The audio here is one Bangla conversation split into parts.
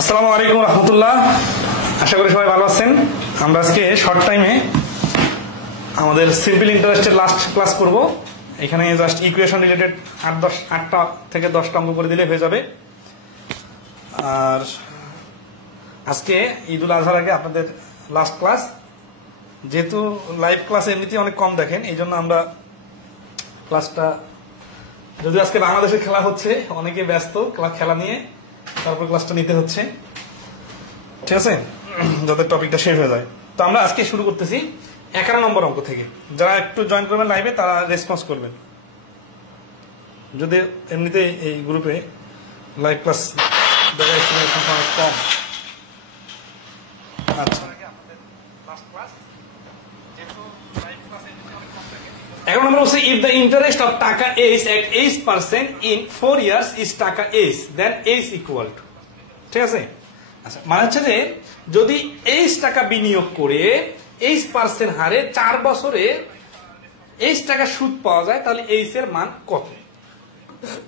আসসালামু আলাইকুম রহমতুল্লাহ। আশা করি সবাই ভালো আছেন। আমরা আজকে শর্ট টাইমে আমাদের সিম্পল ইন্টারেস্টের লাস্ট ক্লাস করব। এখানে জাস্ট ইকুয়েশন রিলেটেড 8টা থেকে 10টা অঙ্ক করে দিলে হয়ে যাবে। আর আজকে ঈদুল আজহার আগে আপনাদের লাস্ট ক্লাস, যেহেতু লাইভ ক্লাস এমনিতেই অনেক কম দেখেন, এই জন্য আমরা ক্লাসটা, যদি আজকে বাংলাদেশের খেলা হচ্ছে, অনেকে ব্যস্ত খেলা নিয়ে, তারপর ক্লাসটা নিতে হচ্ছে, ঠিক আছে, যাতে টপিকটা শেষ হয়ে যায়। তো আমরা আজকে শুরু করতেছি 11 নম্বর অঙ্ক থেকে। যারা একটু জয়েন করবেন লাইভে তারা রেসপন্স করবেন, যদি এমনিতে এই গ্রুপে লাইভ ক্লাস দেখার সংখ্যা অনেক কম। আচ্ছা, এখন আমরা বলছি if the interest of টাকা is at 8% in 4 years is টাকা is, then is equal to, ঠিক আছে। আচ্ছা, মানে হচ্ছে যে যদি 8 টাকা বিনিয়োগ করে 8% হারে 4 বছরে 8 টাকা সুদ পাওয়া যায়, তাহলে 8 এর মান কত?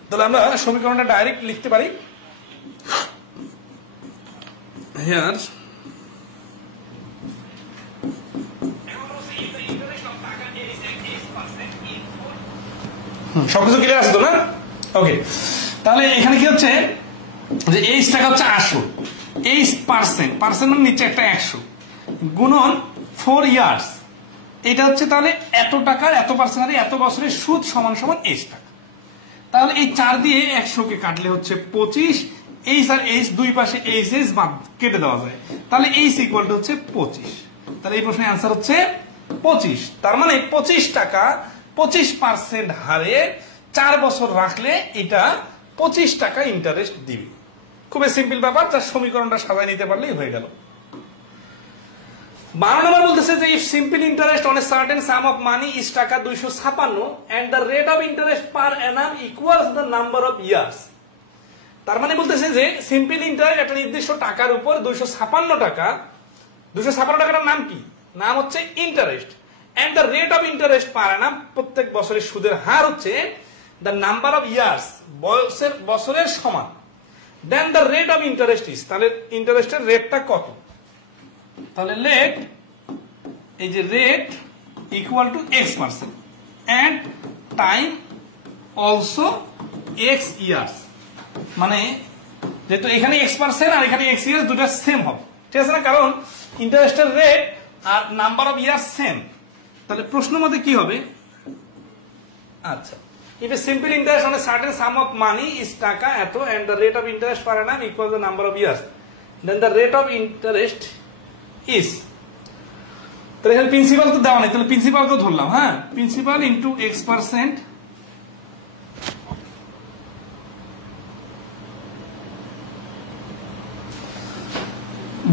তাহলে আমরা সমীকরণটা ডাইরেক্ট লিখতে পারি। হিয়ার সবকিছু ক্লিয়ার আছে তো না? ওকে, তাহলে এখানে কি হচ্ছে যে 8 টাকা হচ্ছে 800, 8% মানে নিচে একটা 100 গুণন 4 ইয়ার্স, এটা হচ্ছে তাহলে এত টাকার এত পার্সেন্ট হারে এত বছরের সুদ সমান সমান 8 টাকা। তাহলে এই 4 দিয়ে 100 কে কাটলে হচ্ছে 25, এইচ আর এইচ দুই পাশে এইচ এইচ বাদ কেটে দেওয়া যায়, তাহলে এইচ ইকুয়াল টু হচ্ছে 25। তাহলে এই প্রশ্নের অ্যান্সার হচ্ছে 25। তার মানে 25 টাকা 25% হারে 4 বছর রাখলে এটা 25 টাকা ইন্টারেস্ট দিবে। খুবই সিম্পল ব্যাপার, যার সমীকরণটা সাজায় নিতে পারলেই হয়ে গেল। 12 নম্বর বলতেছে যে if simple interest on a certain sum of money is টাকা 256 and the rate of interest per annum equals the number of years, তার মানে বলতেছে যে সিম্পল ইন্টারেস্ট একটা নির্দিষ্ট টাকার উপর 256 টাকা, 256 টাকার নাম কি? নাম হচ্ছে interest. and the rate of interest per annum, প্রত্যেক বছরের সুদের হার হচ্ছে the number of years, বছরের সমান। then the rate of interest is, তাহলে ইন্টারেস্টের রেটটা কত? তাহলে রেট, এই যে rate equal to x% and time also x years, মানে যেহেতু এখানে x% আর এখানে x ইয়ার্স দুটো সেম হবে, ঠিক আছে না? কারণ ইন্টারেস্টের রেট আর নাম্বার অফ ইয়ার্স সেম। তাহলে প্রশ্ন মতে কি হবে? আচ্ছা, if a simple interest on a certain sum of money is টাকা এত and the rate of interest per annum equals the number of years, then the rate of interest is, তাহলে এখানে প্রিন্সিপাল তো দেওয়া নেই, তাহলে প্রিন্সিপাল তো ধরলাম, হ্যাঁ, প্রিন্সিপাল ইন্টু x%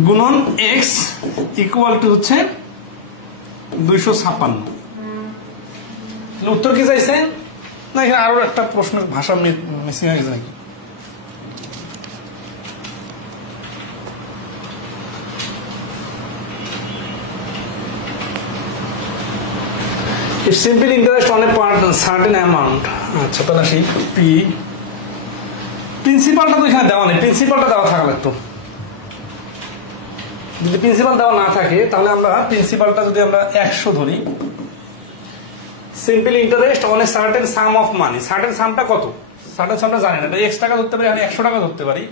গুণন x ইকুয়াল টু হচ্ছে 256। উত্তর কি চাইছেন? না, এখানে আরো একটা প্রশ্নের ভাষা মিসিং হয়ে গেছে নাকি? If simple interest on a certain amount, আচ্ছা তাহলে সেই প্রিন্সিপালটা তো এখানে দেওয়া নেই, প্রিন্সিপালটা দেওয়া থাকা লাগতো। যদি প্রিন্সিপাল দেওয়া না থাকে তাহলে আমরা প্রিন্সিপালটা যদি আমরা 100 ধরি, simple interest on a certain sum of money, certain সামটা কত? সার্টেন সামটা জানি না, x টাকা ধরতে পারি, আমি 100 টাকা ধরতে পারি,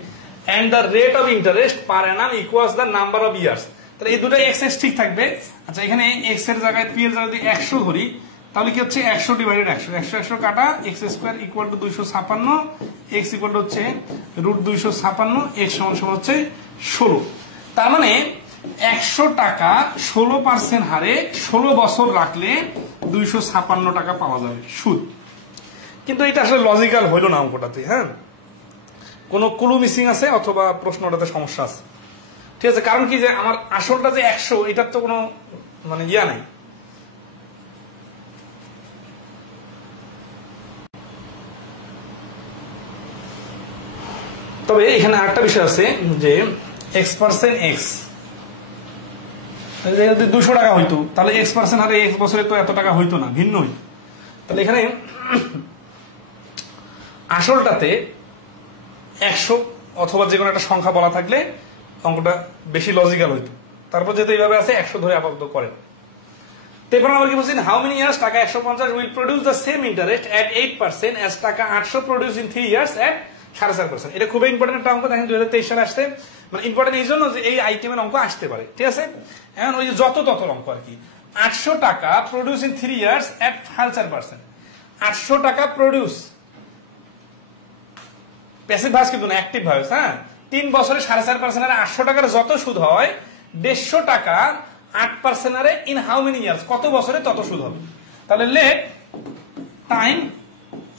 and the rate of interest per annum equals the number of years. তাহলে এই দুটো x ঠিক থাকবে। আচ্ছা, এখানে x এর জায়গায় p এর জায়গায় যদি 100 ধরি, তাহলে কি হচ্ছে 100 ডিভাইডেড 100, 100 কাটা x square equal to 256, x equal to হচ্ছে √256, x সমান সমান হচ্ছে 16। তার মানে 100 টাকা 16% হারে 16 বছর রাখলে 256 টাকা পাওয়া যাবে সুদ। কিন্তু এটা আসলে লজিক্যাল হইল না অঙ্কটাতে, হ্যাঁ, কোন ক্লু মিসিং আছে অথবা প্রশ্নটাতে সমস্যা আছে, ঠিক আছে? কারণ কি যে আমার আসলটা যে 100, এটার তো কোনো মানে ইয়া নাই। তবে এখানে আরেকটা বিষয় আছে যে x% x, যদি 200 টাকা হইতো তাহলে x% হারে x বছরে তো এত টাকা হইতো না, ভিন্ন হইতো। তাহলে এখানে আসলটাতে 100 অথবা যে কোনো একটা সংখ্যা বলা থাকলে অঙ্কটা বেশি লজিক্যাল হইতো। তারপর যেহেতু এইভাবে আছে 100 ধরে আপাতত করেন। তারপর আমরা কি বলছেন, হাউ মেনি ইয়ার্স টাকা 150 will produce the same interest at 8% as টাকা 800 প্রডিউস ইন 3 ইয়ার্স এট 4.5%। এটা খুবই ইম্পর্টেন্ট একটা অঙ্ক। দেখেন 2023 সালে আসতে, মানে ইম্পর্টেন্ট এই জন্য যে এই আইটেমের অঙ্ক আসতে পারে, ঠিক আছে। এখন ওই যে যত তত অঙ্ক আর কি। 800 টাকা প্রডিউস ইন 3 ইয়ার্স এট 4.5%। 800 টাকা প্রডিউস, প্যাসিভ ভার্স কিন্তু না, অ্যাক্টিভ ভার্স। হ্যাঁ, 3 বছরে 4.5% এর 800 টাকার যত সুদ হয় 150 টাকা 8% আরে ইন হাউ মেনি ইয়ার্স, কত বছরে তত সুদ হবে। তাহলে let time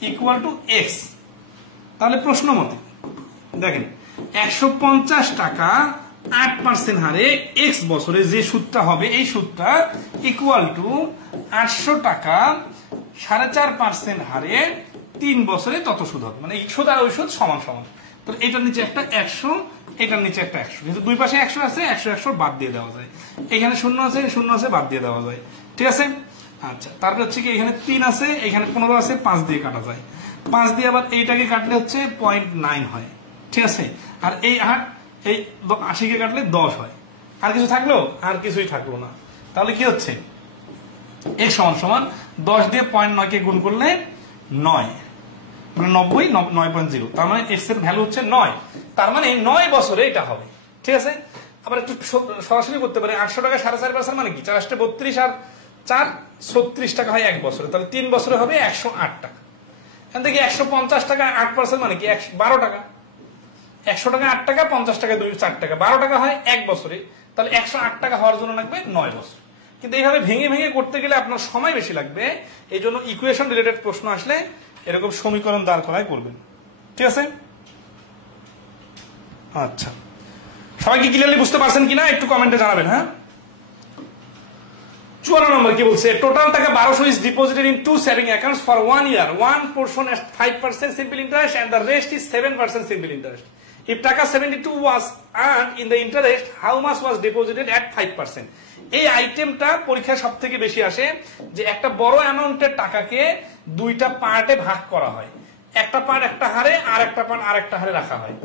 equal to X. তাহলে প্রশ্ন মতে দেখেন 150 টাকা 8% হারে এক্স বছরে যে সুদটা হবে, এই সুদটা ইকুয়াল টু 800 টাকা 4.5% হারে 3 বছরে তত সুদ হবে। মানে এই সুদ আর ওই সুদ সমান সমান। তো এটার নিচে একটা 100, এটার নিচে একটা 100, কিন্তু দুই পাশে 100 আছে, 100 বাদ দিয়ে দেওয়া যায়। এখানে 0 আছে, 0 আছে, বাদ দিয়ে দেওয়া যায়, ঠিক আছে। আচ্ছা, তারপর হচ্ছে কি এখানে 3 আছে, এখানে 15 আছে, 5 দিয়ে কাটা যায়। 5 দিয়ে আবার এইটাকে কাটলে হচ্ছে 0.9 হয়, ঠিক আছে। আর এই 8 এই 80 কে কাটলে 10 হয়। আর কিছু থাকলো? আর কিছুই থাকলো না। তাহলে কি হচ্ছে, x সমান সমান 10 দিয়ে 0.9 কে গুণ করলে 9, মানে 90, 9.0। তার মানে x এর ভ্যালু হচ্ছে 9। তার মানে 9 বছরে এটা হবে, ঠিক আছে। আবার একটু সরাসরি করতে পারি, 800 টাকা 4.5% মানে কি 4 32 আর 4 36 টাকা হয় 1 বছরে। তাহলে 3 বছরে হবে 108 টাকা। এখান থেকে 150 টাকা 8% মানে কি 12 টাকা। 100 টাকা 8 টাকা, 50 টাকা 2 4 টাকা, 12 টাকা হয় 1 বছরে। তাহলে 108 টাকা হওয়ার জন্য লাগবে 9 বছর। কিন্তু এইভাবে ভেঙে ভেঙে করতে গেলে আপনার সময় বেশি লাগবে। এই জন্য ইকুয়েশন রিলেটেড প্রশ্ন আসলে এরকম সমীকরণ দাঁড় করায় করবেন, ঠিক আছে। আচ্ছা, সবাই কি ক্লিয়ারলি বুঝতে পারছেন কিনা একটু কমেন্টে জানাবেন। হ্যাঁ, 54 নম্বর কি বলছে, টোটাল টাকা 1200 is deposited in 2 saving accounts for 1 year, 1 portion at 5% simple interest and the rest is 7% simple interest. If টাকা 72 was earned in the interest, how much was deposited at 5%? এই আইটেমটা পরীক্ষায় সব থেকে বেশি আসে, যে একটা বড় অ্যামাউন্টের টাকাকে দুইটা পার্টে ভাগ করা হয়। একটা পার্ট একটা হারে আর একটা পার্ট আর একটা হারে রাখা হয়।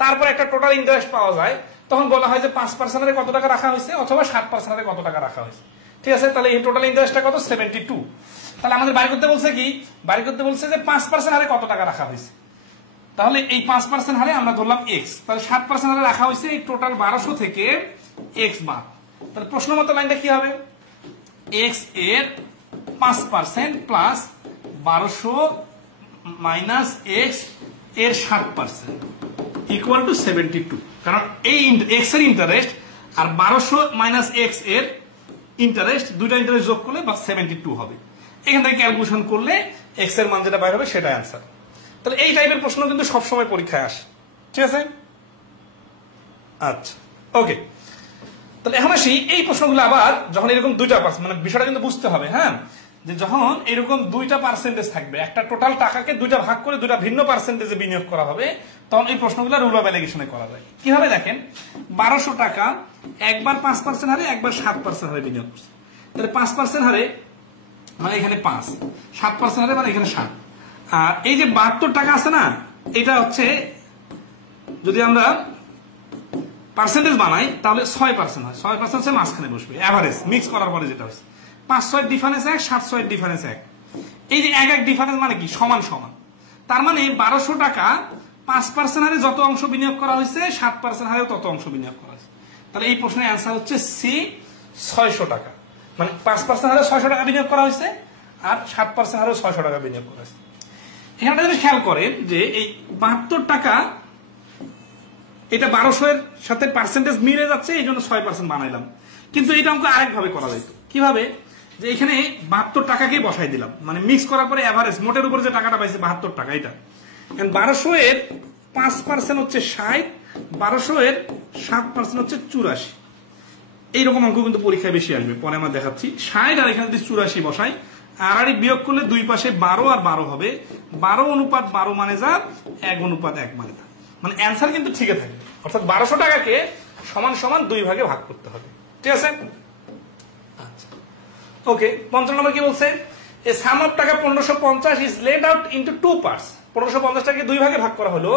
তারপর একটা টোটাল ইন্টারেস্ট পাওয়া যায়। তখন বলা হয় যে 5% এর কত টাকা রাখা হয়েছে অথবা 7% এর কত টাকা রাখা হয়েছে, ঠিক আছে। তাহলে এই টোটাল ইন্টারেস্টটা কত, 72। তাহলে আমাদের বাড়ি করতে বলছে কি, বাড়ি করতে বলছে যে 5% হারে কত টাকা রাখা হয়েছে। তাহলে এই 5% হারে আমরা ধরলাম x, তাহলে 7% হারে রাখা হয়েছে এই টোটাল 1200 থেকে x বাদ। তাহলে প্রশ্ন মতো লাইনটা কি হবে, x এর 5% প্লাস 1200 মাইনাস x এর 7% ইকুয়াল টু 72। কারণ এই x এর ইন্টারেস্ট আর 1200 মাইনাস x এর ইন্টারেস্ট, দুইটা ইন্টারেস্ট যোগ করলে বা 72 হবে। এখান থেকে ক্যালকুলেশন করলে x এর মান যেটা বাইর হবে সেটা অ্যান্সার। তাহলে এই টাইপের প্রশ্ন কিন্তু সবসময় পরীক্ষায় আসে, ঠিক আছে। আচ্ছা, ওকে। তাহলে এখন আসি এই প্রশ্নগুলো আবার যখন এরকম দুইটা মানে বিষয়টা কিন্তু বুঝতে হবে। হ্যাঁ, যে যখন এরকম দুইটা পার্সেন্টেজ থাকবে, একটা টোটাল টাকাকে দুইটা ভাগ করে দুইটা ভিন্ন পার্সেন্টেজে বিনিয়োগ করা হবে, তখন এই প্রশ্নগুলো রুল অফ অ্যালিগেশনে করা যায়। কিভাবে দেখেন, 1200 টাকা একবার 5% হারে একবার 7% হারে বিনিয়োগ করছে। তাহলে 5% হারে মানে এখানে 5, 7% হারে মানে এখানে 7। আর এই যে 72 টাকা আছে না, এটা হচ্ছে যদি আমরা পার্সেন্টেজ বানাই তাহলে 6% হয়। 6% হচ্ছে মাঝখানে বসবে, এভারেজ মিক্স করার পরে যেটা হচ্ছে 5-6 ডিফারেন্স 1, 7-6 ডিফারেন্স 1। এই যে এক ডিফারেন্স মানে কি সমান সমান। তার মানে 1200 টাকা 5% হারে যত অংশ বিনিয়োগ করা হয়েছে 7% হারেও তত অংশ বিনিয়োগ করা হয়েছে। তাহলে এই প্রশ্নের অ্যান্সার হচ্ছে সি, 600 টাকা। মানে 5% হারে 600 টাকা বিনিয়োগ করা হয়েছে আর 7% হারেও 600 টাকা বিনিয়োগ করা হয়েছে। এখানটা যদি খেয়াল করেন যে এই 72 টাকা এটা 1200 এর সাথে পার্সেন্টেজ মিলে যাচ্ছে, এই জন্য 6% বানাইলাম। কিন্তু এটা অঙ্ক আরেকভাবে করা যেত। কিভাবে, যে এখানে 72 টাকাকে বসাই দিলাম, মানে মিক্স করার পরে এভারেজ মোটের উপর যে টাকাটা পাইছে 72 টাকা, এটা 1200 এর 5% হচ্ছে 60, 1200 এর 7% হচ্ছে 84। এইরকম অঙ্ক কিন্তু পরীক্ষায় বেশি আসবে, পরে আমরা দেখাচ্ছি। 60 আর এখানে যদি 84 বসাই, আর বিয়োগ করলে দুই পাশে 12 আর 12 হবে, 12:12 মানে যা, 1:1 মানে তা। মানে অ্যান্সার কিন্তু ঠিকই থাকবে, অর্থাৎ 1200 টাকাকে সমান সমান দুই ভাগে ভাগ করতে হবে, ঠিক আছে। আচ্ছা, ওকে। 55 নম্বর কি বলছে, এ সাম অফ টাকা 1550 is lent out into 2 parts. 1550 টাকাকে দুই ভাগে ভাগ করা হলো,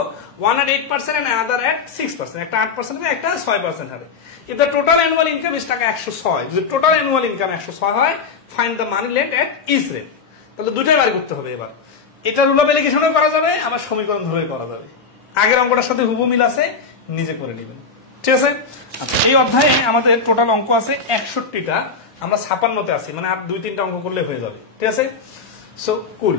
one at 8% and another at 6%, একটা 8% এ একটা 6% হারে। If the total annual income is টাকা 106, যদি টোটাল অ্যানুয়াল ইনকাম 106 হয়, find the money lent at each rate. তাহলে দুটোই বার করতে হবে। এবার এটা রুল অফ এলিগেশনও করা যাবে, আবার সমীকরণ ধরে করা যাবে। আগের অঙ্কটার সাথে হুবহু মিল আছে, নিজে করে নেবেন, ঠিক আছে। আচ্ছা, এই অধ্যায়ে আমাদের টোটাল অঙ্ক আছে 61টা, আমরা 56তে আছি, মানে আর 2-3টা অঙ্ক করলে হয়ে যাবে, ঠিক আছে। So cool.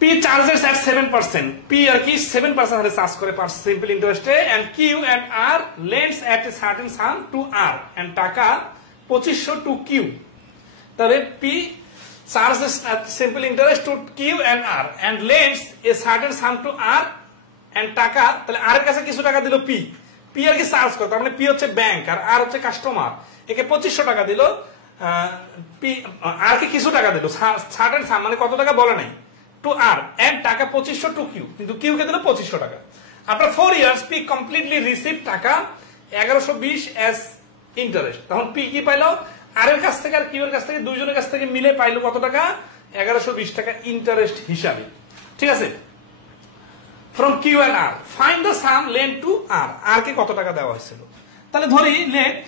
P charges at 7%, P আর কি 7% হারে চার্জ করে পার সিম্পল ইন্টারেস্টে, and Q and R lends at a certain sum to R, and টাকা 2500 to Q। তবে P charges at simple interest to Q and R and lends a certain sum to R, and টাকা, তাহলে R এর কাছে কিছু টাকা দিল P, P আর কি চার্জ করে, তার মানে P হচ্ছে ব্যাংক আর R হচ্ছে কাস্টমার, একে 2500 টাকা দিল, P R কে কিছু টাকা দিল, certain sum মানে কত টাকা বলে নাই, to R, and টাকা 2500 to Q, কিন্তু Q কে দিল 2500 টাকা। After 4 years P completely received টাকা 1120 as interest, তখন P কি পাইলো, R এর কাছ থেকে আর Q এর কাছ থেকে, দুইজনের কাছ থেকে মিলে পাইলো কত টাকা, 1120 টাকা ইন্টারেস্ট হিসাবে, ঠিক আছে। From Q and R, find the sum lent to R, R কে কত টাকা দেওয়া হয়েছিল, তাহলে ধরি লেট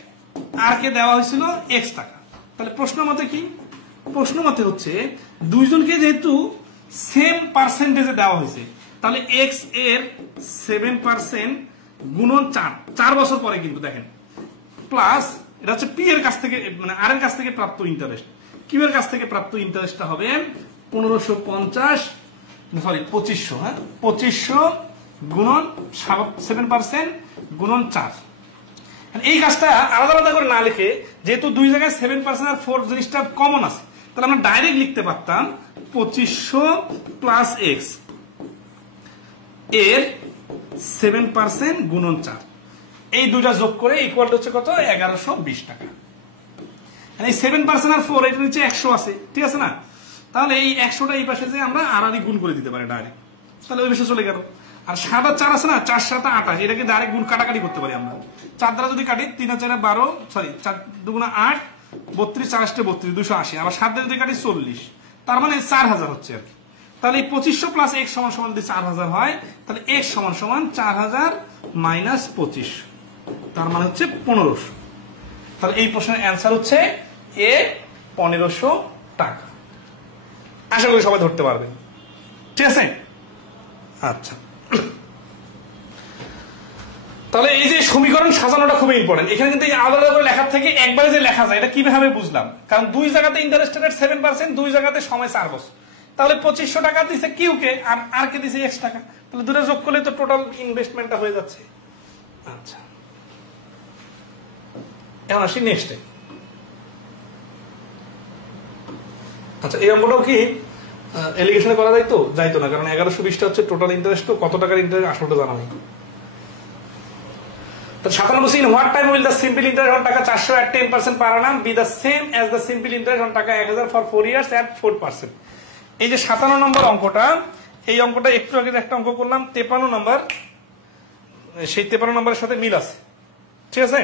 R কে দেওয়া হয়েছিল X টাকা, তাহলে প্রশ্ন মতে কি, প্রশ্ন মতে হচ্ছে দুইজনকে যেহেতু সেম পার্সেন্টেজে দেওয়া হয়েছে, তাহলে X এর 7% গুণন 4 বছর পরে কিন্তু দেখেন, প্লাস এটা হচ্ছে P এর কাছ থেকে, মানে R এর কাছ থেকে প্রাপ্ত ইন্টারেস্ট, Q এর কাছ থেকে প্রাপ্ত ইন্টারেস্টটা হবে 1550, সরি 2500, হ্যাঁ 2500 গুণন 7% গুণন 4। এই কাজটা আলাদা আলাদা করে না লিখে, যেহেতু দুই জায়গায় 7% আর 4 জিনিসটা কমন আছে, তাহলে আমরা ডাইরেক্ট লিখতে পারতাম 2500 প্লাস X এর 7% গুণন 4, এই দুইটা যোগ করে ইকুয়াল হচ্ছে কত, 1120 টাকা। এই 7% আর 4 এটার নিচে 100 আছে, ঠিক আছে না, তাহলে এই 100টা এই পাশে যে আমরা আর গুণ করে দিতে পারি ডাইরেক্ট, তাহলে ওই পাশে চলে গেল। আর 7 আর 4 আছে না, 4 7 28, এটাকে ডাইরেক্ট গুণ কাটাকাটি করতে পারি আমরা, 4 দ্বারা যদি কাটি 3 আর 4 12, সরি 4 2 8, 32 4 32 280, আবার 7 দ্বারা যদি কাটি 40, তার মানে 4000 হচ্ছে আর কি। তাহলে এই 2500 প্লাস X সমান সমান যদি 4000 হয়, তাহলে X সমান সমান 4000 মাইনাস 25, তার মানে হচ্ছে 1500। তাহলে এই প্রশ্নের অ্যান্সার হচ্ছে এ 1500 টাকা। আশা করি সবাই ধরতে পারবেন, ঠিক আছে। আচ্ছা, তাহলে এই যে সমীকরণ সাজানোটা খুবই ইম্পর্টেন্ট। এখানে কিন্তু আলাদা আলাদা করে লেখার থেকে একবারে যে লেখা যায়, এটা কিভাবে বুঝলাম, কারণ দুই জায়গাতে ইন্টারেস্ট রেট 7%, দুই জায়গাতে সময় 4 বছর, তাহলে 2500 টাকা দিছে কিউ কে, আর আর কে দিছে X টাকা, তাহলে দুটো যোগ করলে তো টোটাল ইনভেস্টমেন্টটা হয়ে যাচ্ছে। আচ্ছা, এখন আসি নেক্সটে। আচ্ছা, এই অঙ্কটাও কি এলিগেশনে করা যাইতো না, কারণ 1120টা হচ্ছে টোটাল ইন্টারেস্ট, তো কত টাকার ইন্টারেস্ট আসলটা জানা নেই। তো 57 in what time will the simple interest on টাকা 400 at 10% per annum be the same as the simple interest on টাকা 1000 for 4 years at 4%? এই যে 57 নম্বর অঙ্কটা, এই অঙ্কটা একটু আগে একটা অঙ্ক করলাম 53 নম্বর, সেই 53 নম্বরের সাথে মিল আছে, ঠিক আছে।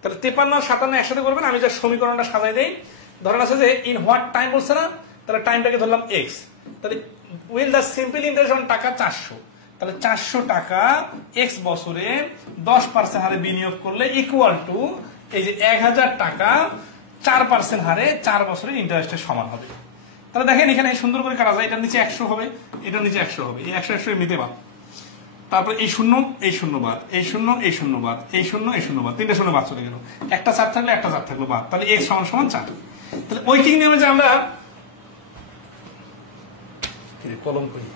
তাহলে 53 আর 57 একসাথে করবেন, আমি যা সমীকরণটা সাজাই দেই। ধরেন আছে যে ইন হোয়াট টাইম বলছে না, তাহলে টাইমটাকে ধরলাম X, তাহলে will the simple interest on টাকা 400, তাহলে 400 টাকা X বছরে 10% হারে বিনিয়োগ করলে ইকুয়াল টু এই যে 1000 টাকা 4% হারে 4 বছরের ইন্টারেস্টের সমান হবে। তাহলে দেখেন এখানে সুন্দর করে কাটা যায়, এটার নিচে 100 হবে, এটার নিচে 100 হবে, এই 100 100 মিতে বাদ, তারপর এই শূন্য এই শূন্য বাদ, এই শূন্য এই শূন্য বাদ, এই শূন্য এই শূন্য বাদ, তিনটা শূন্য বাদ চলে গেল, একটা 4 থাকলে একটা 4 থাকলো বাদ, তাহলে X সমান সমান 4। তাহলে ওইকিং নিয়মে যে আমরা কলম করি,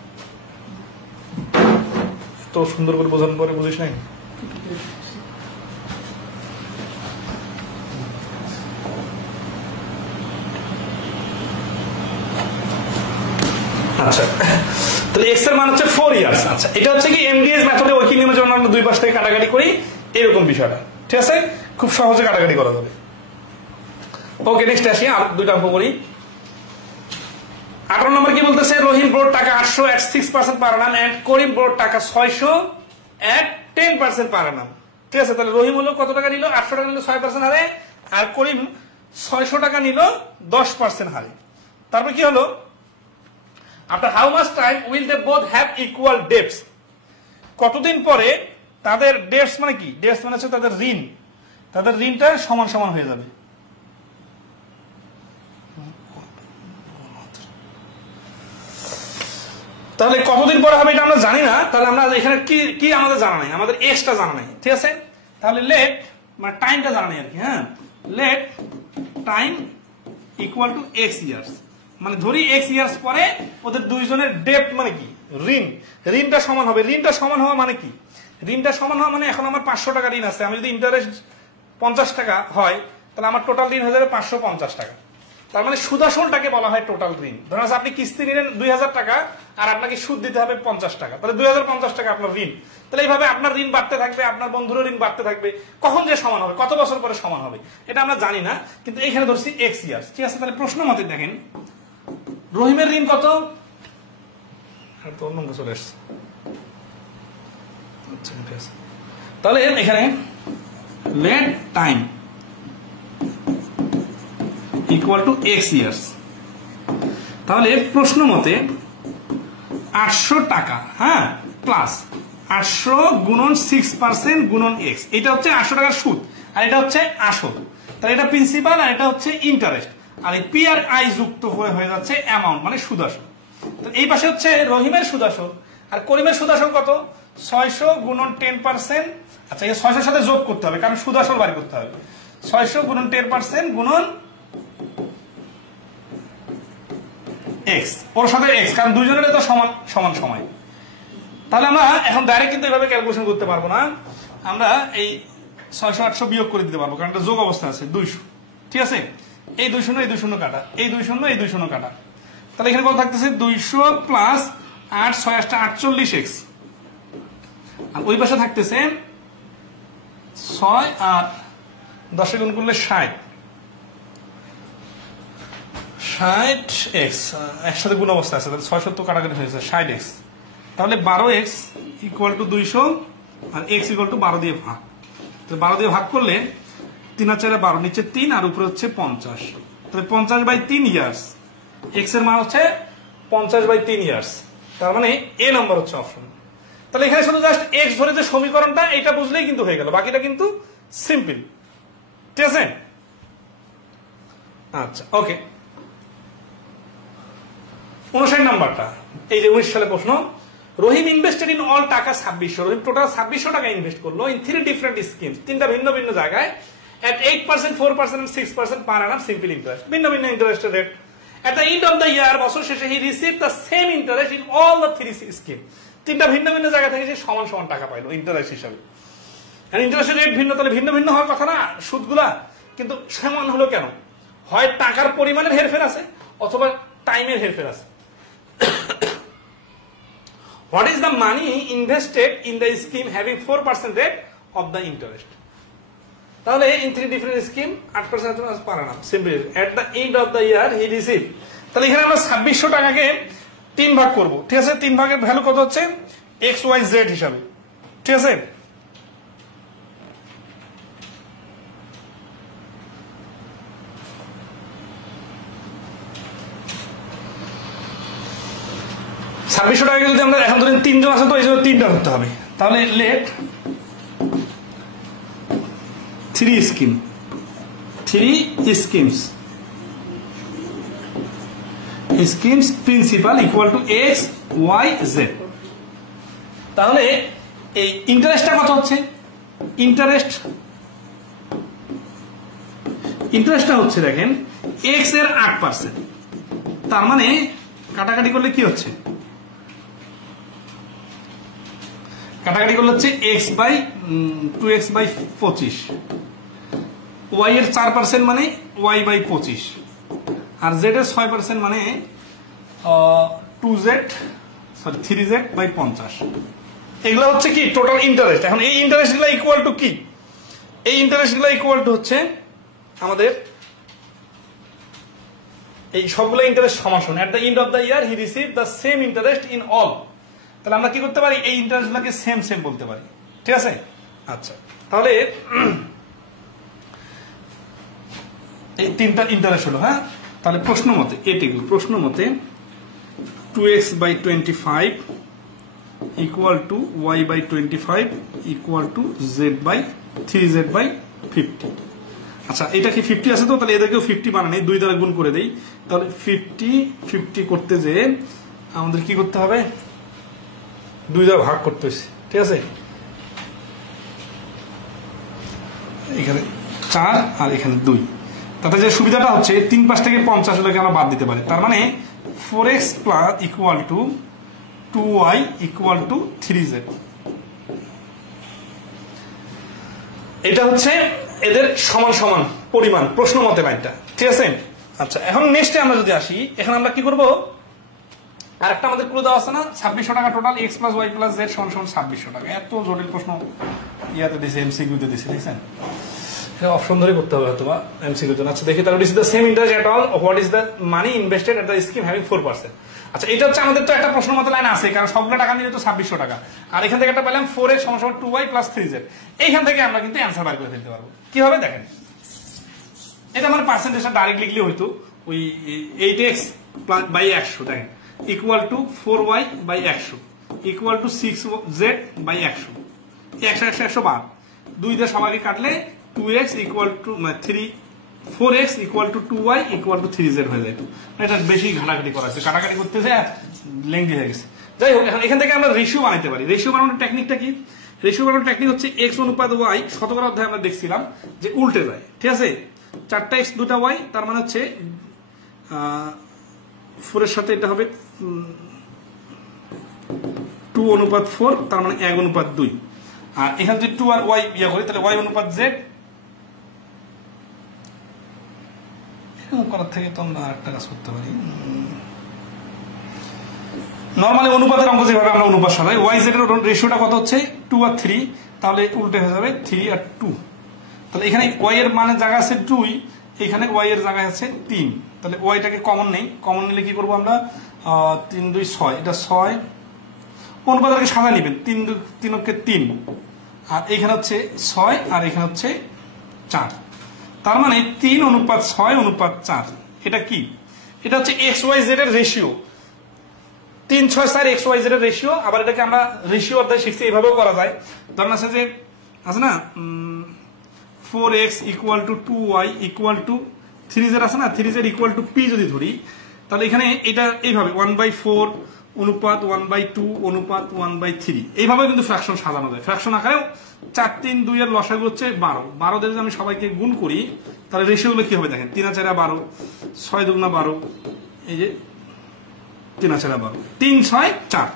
তো সুন্দর করে বোঝানোর পরে বুঝিস নাই। আচ্ছা, তাহলে X এর মান হচ্ছে 4 ইয়ার্স। আচ্ছা, এটা হচ্ছে কি এমডিএস মেথডে ওইকিং নিয়মে যখন আমরা দুই পাশ থেকে কাটাকাটি করি, এরকম বিষয়টা, ঠিক আছে, খুব সহজে কাটাকাটি করা যাবে। ওকে, নেক্সট আসি, আর দুইটা অঙ্ক করি। 18 নম্বর কি বলতেছে, রহিম ব্রোড টাকা 800 at 6% per annum and Karim brought টাকা 600 at 10% per annum, ঠিক আছে। তাহলে রহিম হলো কত টাকা নিল, 800 টাকা নিল 6% হারে, আর করিম 600 টাকা নিল 10% হারে। তারপর কি হলো, after how much time will they both have equal debts, কতদিন পরে তাদের ডেটস মানে কি, ডেটস মানে হচ্ছে তাদের ঋণ, তাদের ঋণটা সমান সমান হয়ে যাবে। তাহলে কতদিন পরে হবে এটা আমরা জানি না, তাহলে আমরা এখানে কি কি আমাদের জানা নাই, আমাদের এক্সটা জানা নাই, ঠিক আছে। তাহলে লেট মানে টাইমটা জানা নাই আর কি, হ্যাঁ, let time equal to X years, মানে ধরি এক্স ইয়ার্স পরে ওদের দুইজনের ডেট মানে কি, ঋণ, ঋণটা সমান হবে। ঋণটা সমান হওয়া মানে কি, ঋণটা সমান হওয়া মানে এখন আমার 500 টাকা ঋণ আছে, আমি যদি ইন্টারেস্ট 50 টাকা হয় তাহলে আমার টোটাল ঋণ হয়ে যাবে 550 টাকা। তার মানে সুদাসলটাকে বলা হয় টোটাল ঋণ। ধরুন আপনি কিস্তি নিলেন 2000 টাকা আর আপনাকে সুদ দিতে হবে 50 টাকা, তাহলে 2050 টাকা আপনার ঋণ। তাহলে এইভাবে আপনার ঋণ বাড়তে থাকবে, আপনার বন্ধুরও ঋণ বাড়তে থাকবে। কখন যে সমান হবে, কত বছর পরে সমান হবে এটা আমরা জানি না, কিন্তু এখানে ধরছি এক্স ইয়ার্স, ঠিক আছে। তাহলে প্রশ্ন মতে দেখেন রহিমের ঋণ কত, চলে এসছে, তাহলে এখানে let time equal to X years, তাহলে প্রশ্ন মতে 800 টাকা, হ্যাঁ, প্লাস 800 গুণন 6% গুণন এক্স, এটা হচ্ছে 800 টাকার সুদ আর এটা হচ্ছে আসল। তাহলে এটা প্রিন্সিপাল আর এটা হচ্ছে ইন্টারেস্ট, আর এই পি আর আই যুক্ত হয়ে যাচ্ছে অ্যামাউন্ট মানে সুদাসল। তো এই পাশে হচ্ছে রহিমের সুদাসল আর করিমের সুদাসল কত, 600 গুণন 10%, আচ্ছা এই 600 সাথে যোগ করতে হবে কারণ সুদাসল বাড়ি করতে হবে, 600 গুণন 10% গুণন এক্স, ওর সাথে এক্স, কারণ দুইজনের তো সমান সমান সময়। তাহলে আমরা এখন ডাইরেক্ট কিন্তু এইভাবে ক্যালকুলেশন করতে পারবো না, আমরা এই 600 800 বিয়োগ করে দিতে পারবো কারণ এটা যোগ অবস্থা আছে 200, ঠিক আছে। এই 200 এই 200 কাটা, এই 200 এই 200 কাটা, তাহলে এখানে কত থাকতেছে 200 প্লাস 8 6 8 48 এক্স, আর ওই পাশে থাকতেছে 6 আর 10 গুণ করলে 60 এক্স, একসাথে গুণ অবস্থা আছে, তাহলে 600 কাটাকাটি হয়েছে 60 এক্স, তাহলে 12 এক্স ইকুয়াল টু 200 আর এক্স ইকুয়াল টু 12 দিয়ে ভাগ, 12 দিয়ে ভাগ করলে 3 আর 4 12, নিচে 3 আর উপরে হচ্ছে 50, তাহলে 50/3 ইয়ার্স, এক্স এর মান হচ্ছে 50/3 ইয়ার্স, তার মানে এ নাম্বার হচ্ছে অপশন। তাহলে এখানে শুধু জাস্ট এক্স ধরে যে সমীকরণটা এটা বুঝলেই কিন্তু হয়ে গেল, বাকিটা কিন্তু সিম্পল, ঠিক আছে। আচ্ছা ওকে, 59 নাম্বারটা, এই যে 19 সালে প্রশ্ন, রহিম ইনভেস্টেড ইন অল টাকা 2600, রহিম টোটাল 2600 টাকা ইনভেস্ট করলো ইন 3 ডিফারেন্ট স্কিমস, তিনটা ভিন্ন ভিন্ন জায়গায়, at 8%, 4% and 6% per annum simple interest, ভিন্ন ভিন্ন interest rate. At the end of the year, বছর শেষে he received the same interest in all the 3 schemes, তিনটা ভিন্ন ভিন্ন জায়গা থেকে সে সমান সমান টাকা পাইলো ইন্টারেস্ট হিসাবে। আর ইন্টারেস্টের রেট ভিন্ন, তাহলে ভিন্ন ভিন্ন হওয়ার কথা না সুদগুলা, কিন্তু সমান হলো কেন, হয় টাকার পরিমাণের হেরফের আছে অথবা টাইমের হেরফের আছে। What is the money invested in the scheme having 4% rate of the interest? তাহলে in 3 different scheme 8% per annum simply at the end of the year he received, তাহলে এখানে আমরা 2600 টাকাকে 3 ভাগ করব, ঠিক আছে। 3 ভাগের ভ্যালু কত হচ্ছে এক্স ওয়াই জেড হিসাবে, ঠিক আছে। ছাব্বিশশো টাকা যদি আমরা এখন ধরেন 3 জন আছে তো এই জন্য 3টা ধরতে হবে, তাহলে let 3 schemes principal equal to X Y Z. তাহলে এই ইন্টারেস্টটা কত হচ্ছে, ইন্টারেস্টটা হচ্ছে দেখেন এক্স এর 8%, তার মানে কাটাকাটি করলে কি হচ্ছে, কাটাকাটি করলে হচ্ছে এক্স বাই 2x/25, ওয়াই এর 4% মানে y/25, আর জেড এর 6% মানে 3z/50। এগুলো হচ্ছে কি টোটাল ইন্টারেস্ট। এখন এই ইন্টারেস্ট গুলো ইকুয়াল টু কি, এই ইন্টারেস্ট গুলো ইকুয়াল টু হচ্ছে আমাদের এই সবগুলো ইন্টারেস্ট সমান সমান। At the end of the year he receive the same interest in all, তাহলে আমরা কি করতে পারি এই ইন্টারেস্ট গুলোকে সেম সেম বলতে পারি, ঠিক আছে। আচ্ছা তাহলে এই 3টা ইন্টারেস্ট হলো, হ্যাঁ। তাহলে প্রশ্ন মতে এটিগুলো, প্রশ্ন মতে 2x by 25 equal to y by 25 equal to z by 3z by 50। আচ্ছা এটা কি 50 আছে তো, তাহলে এদেরকেও 50 বানানি, 2 দ্বারা গুণ করে দেই, তাহলে 50 করতে যে আমাদের কি করতে হবে, 2 দ্বারা ভাগ করতে হচ্ছে, ঠিক আছে। এখানে 4 আর এখানে 2, তাতে যে সুবিধাটা হচ্ছে 3 পাশ থেকে 50 টাকে আমরা বাদ দিতে পারি। তার মানে 4x plus equal to 2y equal to 3z। এটা হচ্ছে এদের সমান সমান পরিমাণ প্রশ্ন মতে লাইনটা, ঠিক আছে। আচ্ছা এখন নেক্সটে আমরা যদি আসি, এখন আমরা কি করব, আরেকটা আমাদের ক্লু দেওয়া আছে না, 2600 টাকা total x plus y plus z সমান সমান 2600 টাকা। এত জটিল প্রশ্ন ইয়াতে দিছে, এমসিকিউতে দিছে, দেখছেন, অপশন ধরে করতে হবে হয়তো বা এমসিকিউ জন্য। আচ্ছা দেখি তাহলে is the same interest at all, what is the money invested at the scheme having 4%। আচ্ছা এটা হচ্ছে আমাদের তো একটা প্রশ্ন মতো লাইন আছে, কারণ সবগুলো টাকা নিলে তো 2600 টাকা, আর এখান থেকে একটা পেলাম 4x সমান সমান 2y প্লাস 3z। এইখান থেকে আমরা কিন্তু অ্যান্সার বার করে ফেলতে পারবো। কি হবে দেখেন, এটা মানে পার্সেন্টেজটা ডাইরেক্ট লিখলে হইতো ওই 8x বাই 100 দেখেন equal to 4y by 100 equal to 6z by 100, 100 বার 2 দিয়ে সবাইকে কাটলে 2x equal to 4x equal to 2y equal to 3z হয়ে যায়। এটা বেশি ঘাটাঘাটি করা হচ্ছে, কাটাকাটি করতে যায় লেংদি হয়ে গেছে। যাই হোক এখন এখান থেকে আমরা রেশিও বানাতে পারি। রেশিও বানানোর টেকনিকটা কি, রেশিও বানানোর টেকনিক হচ্ছে x অনুপাত y, শতকরা অধ্যায়ে আমরা দেখছিলাম যে উল্টে যায়, ঠিক আছে। 4টা x 2টা y, তার মানে হচ্ছে 4 এর সাথে এটা হবে 2 অনুপাত 4, তার মানে 1 অনুপাত 2। আর এখানে যদি 2 আর y ইয়া করি তাহলে y অনুপাত z করার থেকে তো আমরা একটা কাজ করতে পারি, নরমালি অনুপাতের অঙ্ক যেভাবে আমরা অনুপাত সাজাই, y z এর রেশিওটা কত হচ্ছে 2 আর 3, তাহলে উল্টে হয়ে যাবে 3 আর 2। তাহলে এখানে y এর মানে জায়গা আছে 2, এখানে y এর জায়গায় আছে 3, তাহলে y টাকে কমন নেই, কমন নিলে কি করব আমরা 3 2 6, এটা 6 অনুপাতটাকে সাজা নেবেন, 3 3 3, আর এখানে হচ্ছে 6 আর এখানে হচ্ছে 4, তার মানে 3 অনুপাত 6 অনুপাত 4। এটা কি, এটা হচ্ছে এক্স ওয়াই জেড এর রেশিও, 3 6 4 এক্স ওয়াই জেড এর রেশিও। আবার এটাকে আমরা রেশিও অধ্যায় শিখছি, এইভাবেও করা যায়। ধরুন আছে যে আছে না 4x equal to 2y equal to 3z আছে না, 3z ইকুয়াল টু p যদি ধরি, তাহলে এখানে এটা এইভাবে 1/4 অনুপাত 1/2 অনুপাত 1/3, এইভাবে কিন্তু ফ্র্যাকশন সাজানো যায়। ফ্র্যাকশন আকারেও 4 3 2 এর লসাগু হচ্ছে 12, 12 দিয়ে যদি আমি সবাইকে গুণ করি তাহলে রেশিওগুলো কি হবে দেখেন, 3 4 12, 6 2 12, এই যে 3 4 12, 3 6 4,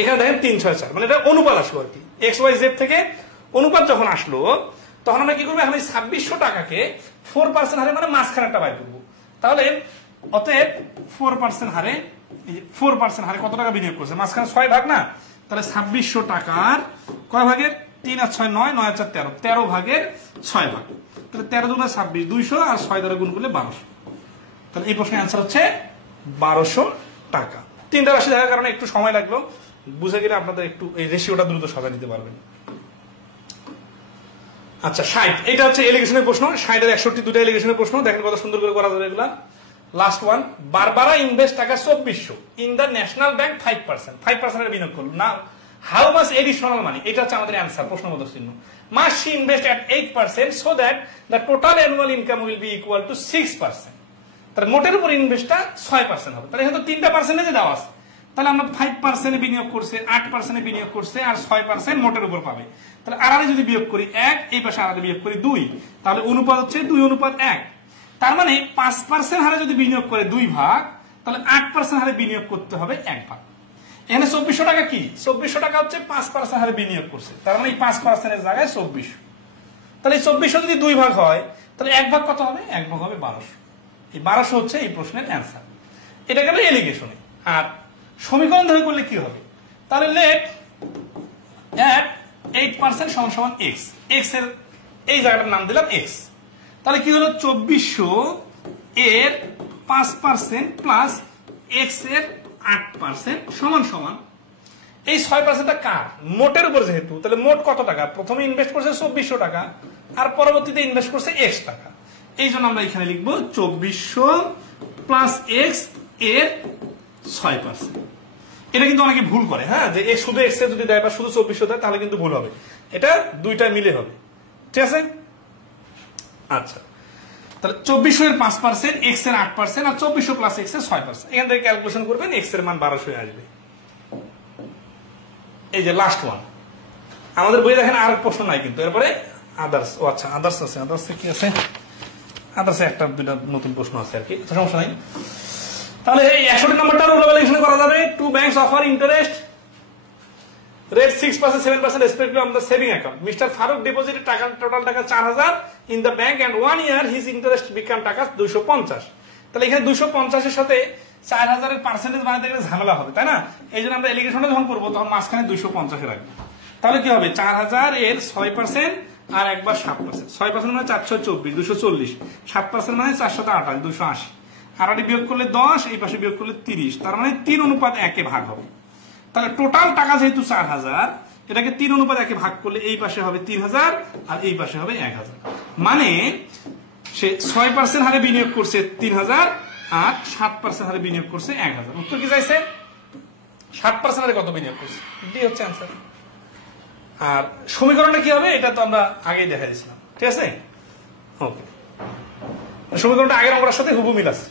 এখানে দেখেন 3 6 4, মানে এটা অনুপাত আসলো আর কি। এক্স ওয়াই জেড থেকে অনুপাত যখন আসলো তখন আমরা কি করবো, এখন এই 2600 টাকাকে 4% হারে মানে মাঝখানে একটা বাইর করবো। তাহলে অতএব 4% হারে, 4% হারে কত টাকা বিনিয়োগ করছে, মাঝখানে 6 ভাগ না, তাহলে 2600 টাকার কয় ভাগের, 3 আর 6 9, 9 আর 4 13, 13 ভাগের 6 ভাগ, তাহলে 13 2 26, 200 আর 6 দ্বারা গুণ করলে 1200। তাহলে এই প্রশ্নের অ্যান্সার হচ্ছে 1200 টাকা। 3টা রাশি দেখার কারণে একটু সময় লাগলো, বুঝে গেলে আপনাদের একটু এই রেশিওটা দ্রুত সাজা নিতে পারবেন। আচ্ছা 60, এটা হচ্ছে এলিগেশনের প্রশ্ন, 60 আর 61 দুটো এলিগেশনের প্রশ্ন, দেখেন কত সুন্দর করে করা যাবে এগুলা। লাস্ট ওয়ান, বারবারা ইনভেস্ট টাকা 2400 ইন দ্য ন্যাশনাল ব্যাংক 5%, 5% এর বিনিয়োগ করলো না, হাউ মাচ এডিশনাল মানি, এটা হচ্ছে আমাদের অ্যান্সার প্রশ্নবোধক চিহ্ন। Must she invest at 8% so that the total annual income will be equal to 6%। তাহলে মোটের উপর ইনভেস্টটা 6% হবে। তাহলে এখানে তো 3টা পার্সেন্টেজে দেওয়া আছে, তাহলে আমরা 5% বিনিয়োগ করছে, 8% বিনিয়োগ করছে, আর 6% মোটের উপর পাবে। তাহলে আড়ালে যদি বিয়োগ করি 1, এই পাশে আড়ালে বিয়োগ করি 2, তাহলে অনুপাত হচ্ছে 2 অনুপাত 1। তার মানে 5% হারে যদি বিনিয়োগ করে 2 ভাগ, তাহলে 8% হারে বিনিয়োগ করতে হবে 1 ভাগ। এখানে 2400 টাকা কি, 2400 টাকা হচ্ছে 5% হারে বিনিয়োগ করছে, তার মানে এই 5% এর জায়গায় 2400। তাহলে এই 2400 যদি 2 ভাগ হয় তাহলে 1 ভাগ কত হবে, 1 ভাগ হবে 1200। এই 1200 হচ্ছে এই প্রশ্নের অ্যান্সার। এটা গেল এলিগেশনে। আর সমীকরণ ধরে করলে কি হবে, তাহলে লেট এট 8% সমান সমান x, x এর এই জায়গাটার নাম দিলাম x। তাহলে কি হলো, 2400 এর 5% প্লাস x এর 8% সমান সমান এই 6%টা কার, মোটের উপর যেহেতু, তাহলে মোট কত টাকা, প্রথমে ইনভেস্ট করছে 2400 টাকা আর পরবর্তীতে ইনভেস্ট করছে x টাকা, এই জন্য আমরা এখানে লিখবো 2400 প্লাস x এর 6%। এটা কিন্তু অনেকে ভুল করে, হ্যাঁ, যে এ শুধু এক্স এ যদি দেয় বা শুধু 2400 দেয় তাহলে কিন্তু ভুল হবে, এটা দুইটা মিলে হবে, ঠিক আছে। আচ্ছা, তাহলে 2400 এর 5%, এক্স এর 8% আর 2400 প্লাস এক্স এর 6%, এখান থেকে ক্যালকুলেশন করবেন, এক্স এর মান 1200 আসবে। এই যে লাস্ট ওয়ান, আমাদের বইয়ে দেখেন আর প্রশ্ন নাই কিন্তু, এরপরে আদার্স। ও আচ্ছা, আদার্স আছে, আদার্সে কি আছে, আদার্সে একটা দুইটা নতুন প্রশ্ন আছে আর কি, সমস্যা নাই। তাহলে এই 61 নম্বরটা রুল এভালুয়েশন করা যাবে। Two banks offer interest rate 6%, 7% respectively on the saving account. Mister Farooq deposited টাকা, টোটাল টাকা 4000 in the bank and 1 year his interest become টাকা 250। তাহলে এখানে 250 এর সাথে 4000 এর পার্সেন্টেজ বানাতে গেলে ঝামেলা হবে, তাই না? এই জন্য আমরা এলিগেশনটা যখন করবো তখন মাঝখানে 250 রাখবো। তাহলে কি হবে, 4000 এর 6% আর একবার 7%, 6% মানে 424, 240, 7% মানে 428, 280, আর বিয়োগ করলে 10, এই পাশে বিয়োগ করলে 30, তার মানে 3:1 ভাগ হবে। তাহলে টোটাল টাকা যেহেতু 4000, এটাকে 3:1 ভাগ করলে এই পাশে হবে 3000 আর এই পাশে হবে 1000, মানে সে 6% হারে বিনিয়োগ করছে 3000 আর 7% হারে বিনিয়োগ করছে 1000। উত্তর কি চাইছে? 7% হারে কত বিনিয়োগ করছে, ডি হচ্ছে অ্যান্সার। আর সমীকরণটা কি হবে এটা তো আমরা আগেই দেখা দিয়েছিলাম, ঠিক আছে। ওকে, সমীকরণটা আগের অঙ্কটার সাথে হুবহু মিল আছে।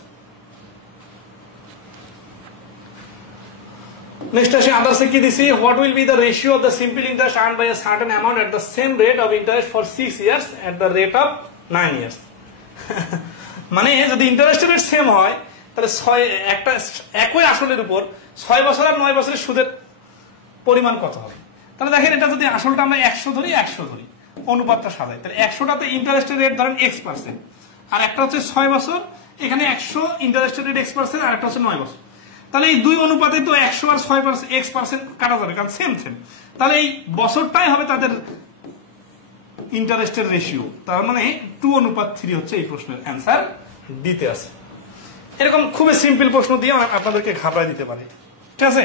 নেক্সট আসে আদার্সে কি দিছি, what will be the ratio of the simple interest earn by a certain amount at the same rate of interest for 6 years at the rate of 9 years. মানে যদি ইন্টারেস্টের রেট সেম হয় তাহলে একটা একই আসলের উপর 6 বছর আর 9 বছরের সুদের পরিমাণ কত হবে। তাহলে দেখেন, এটা যদি আসলটা আমরা 100 ধরি, 100 ধরি, অনুপাতটা সাজাই, তাহলে 100টাতে ইন্টারেস্টের রেট ধরেন x%, আর একটা হচ্ছে 6 বছর, এখানে 100 ইন্টারেস্টের রেট x%, আর একটা হচ্ছে 9 বছর। তাহলে এই দুই অনুপাতে তো 100 আর 6% x% কাটা যাবে, কারণ সেম সেম। তাহলে এই বছরটাই হবে তাদের ইন্টারেস্টের রেশিও, তার মানে 2:3 হচ্ছে এই প্রশ্নের অ্যান্সার, দিতে আছে। এরকম খুবই সিম্পল প্রশ্ন দিয়ে আপনাদেরকে ঘাবড়ায় দিতে পারে, ঠিক আছে।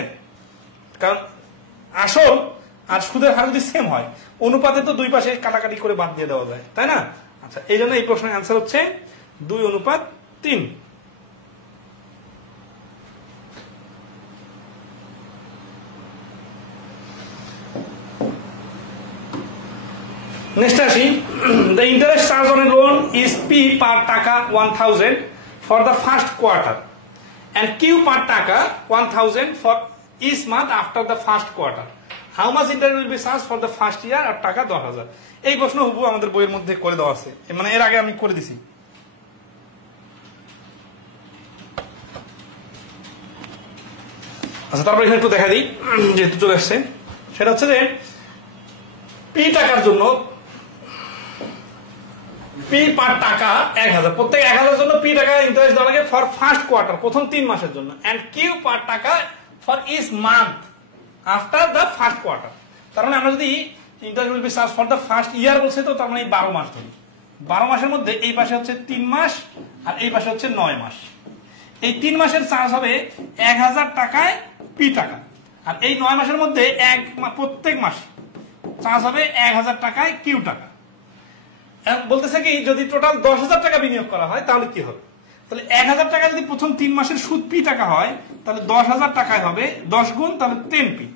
কারণ আসল আর সুদের হার যদি সেম হয়, অনুপাতে তো দুই পাশে কাটাকাটি করে বাদ দিয়ে দেওয়া যায়, তাই না? আচ্ছা, এই জন্য এই প্রশ্নের অ্যান্সার হচ্ছে 2:3। নেক্সট আসি, the interest charge on a loan is P per টাকা 1000 for the first quarter and Q per টাকা 1000 for each month after the first quarter. How much interest will be charged for the first year? আর টাকা 10000। এই প্রশ্ন হুবহু আমাদের বইয়ের মধ্যে করে দেওয়া আছে, মানে এর আগে আমি করে দিছি। আচ্ছা, তারপর এখানে একটু দেখা দিই, যেহেতু চলে আসছে, সেটা হচ্ছে যে পি টাকার জন্য পি পার টাকা 1000, প্রত্যেক 1000 জন্য পি টাকা ইন্টারেস্ট দেওয়া লাগে ফর ফার্স্ট কোয়ার্টার, প্রথম 3 মাসের জন্য, এন্ড কিউ পার টাকা for each month after the first quarter. তার মানে আমরা যদি interest will be charge for the first year বলছে, তো তার মানে 12 মাস ধরি, 12 মাসের মধ্যে এই পাশে হচ্ছে 3 মাস আর এই পাশে হচ্ছে 9 মাস। এই 3 মাসের চার্জ হবে 1000 টাকায় পি টাকা, আর এই 9 মাসের মধ্যে প্রত্যেক মাসে চার্জ হবে 1000 টাকায় কিউ টাকা। বলতেছে কি, যদি টোটাল 10,000 টাকা বিনিয়োগ করা হয় তাহলে কি হবে? তাহলে 1000 টাকা যদি প্রথম 3 মাসের সুদ পি টাকা হয়, তাহলে 10,000 টাকায় হবে 10 গুণ, তাহলে 10 পি।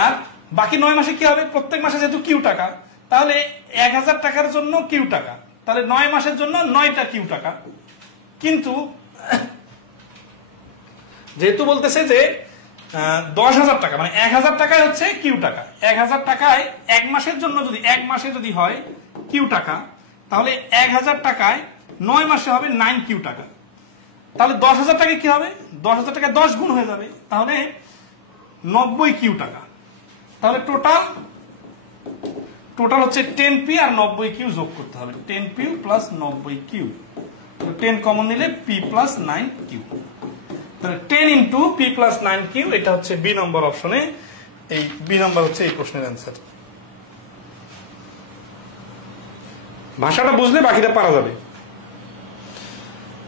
আর বাকি 9 মাসে কি হবে, প্রত্যেক মাসে যেহেতু কিউ টাকা, তাহলে 1000 টাকার জন্য কিউ টাকা, তাহলে 9 মাসের জন্য 9টা কিউ টাকা। কিন্তু যেহেতু বলতেছে যে 10,000 টাকা, মানে 1000 টাকায় হচ্ছে কিউ টাকা, 1000 টাকায় এক মাসের জন্য যদি এক মাসে যদি হয় কিউ টাকা, তাহলে 1000 টাকায় 9 মাসে হবে 9 কিউ টাকা। তাহলে 10,000 টাকা কি হবে, 10,000 টাকা 10 গুণ হয়ে যাবে, তাহলে 90 কিউ টাকা। তাহলে টোটাল হচ্ছে 10 পি আর 90 কিউ যোগ করতে হবে, 10 পি প্লাস 90 কিউ, 10 কমন নিলে P plus 9 Q. 10 into P plus 9 Q, এটা হচ্ছে বি নম্বর অপশনে, এই বি নম্বর হচ্ছে এই প্রশ্নের অ্যান্সার। ভাষাটা বুঝলে বাকিটা পারা যাবে।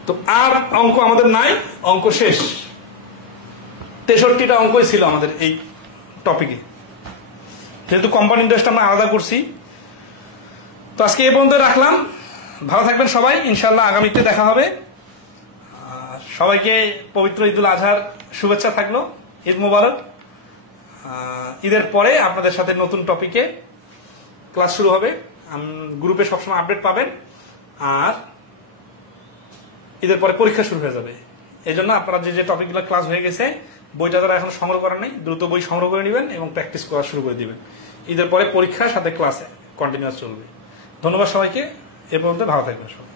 তো আর অঙ্ক আমাদের নাই, অঙ্ক শেষ। 63টা অঙ্কই ছিল আমাদের এই টপিকে, যেহেতু কোম্পানি ইন্টারেস্ট আমরা আলাদা করছি। তো আজকে এই পর্যন্ত রাখলাম, ভালো থাকবেন সবাই, ইনশাল্লাহ আগামীতে দেখা হবে। সবাইকে পবিত্র ঈদুল আজহার শুভেচ্ছা থাকলো, ঈদ মোবারক। ঈদের পরে আপনাদের সাথে নতুন টপিকে ক্লাস শুরু হবে, গ্রুপে সবসময় আপডেট পাবেন। আর ঈদের পরে পরীক্ষা শুরু হয়ে যাবে, এই জন্য আপনারা যে টপিকগুলো ক্লাস হয়ে গেছে বইটা যারা এখন সংগ্রহ করেন নাই দ্রুত বই সংগ্রহ করে নেবেন এবং প্র্যাকটিস করা শুরু করে দিবেন। ঈদের পরে পরীক্ষার সাথে ক্লাসে কন্টিনিউয়াস চলবে। ধন্যবাদ সবাইকে, এ পর্যন্ত ভালো থাকবেন সবাই।